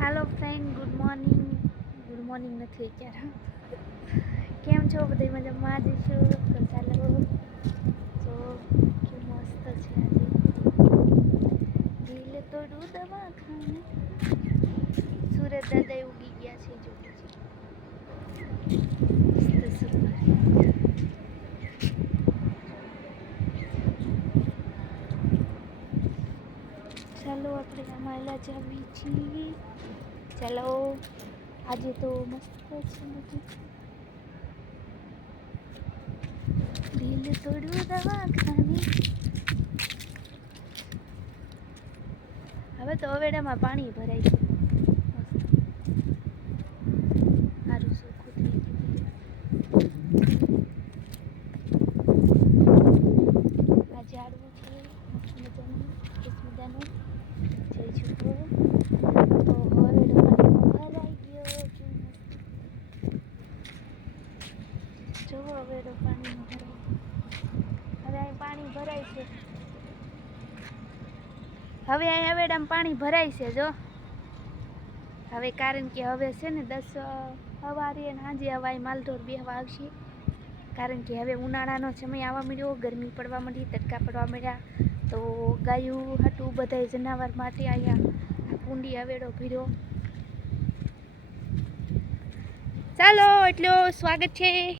Hello friend good morning good morning નથી અત્યારે કેમ છો? બધી મજામાં? જઈશું છું ચાલો તો કેવું મસ્ત છે આજે દિલ તોડું દવાખાને સુરત દાદા ઉગી ગયા છે જો મસ્ત સુંદર ચાલો, આપણે અમાયલા જાવી છીએ. ચાલો, આજે તો મસ્ત છે બધું. દિલ દવા દવાખાને. હવે તો અવેડામાં પાણી ભરાય છે મસ્ત જો હવેડો પાણીમાં હવે અહીં પાણી ભરાય છે. હવે અહીં હવેડામાં પાણી ભરાય છે, જો. હવે કારણ કે હવે છે ને દસ સવારે અને સાંજે હવે માલઢોર બેહવા આવશે. કારણ કે હવે ઉનાળાનો સમય આવવા મળ્યો, ગરમી પડવા માંડી, તડકા પડવા મળ્યા તો ગાયું હાટું બધાય જનાવર માટે અહીંયા કુંડી હવેડો ભીરો ચાલો, એટલો સ્વાગત છે.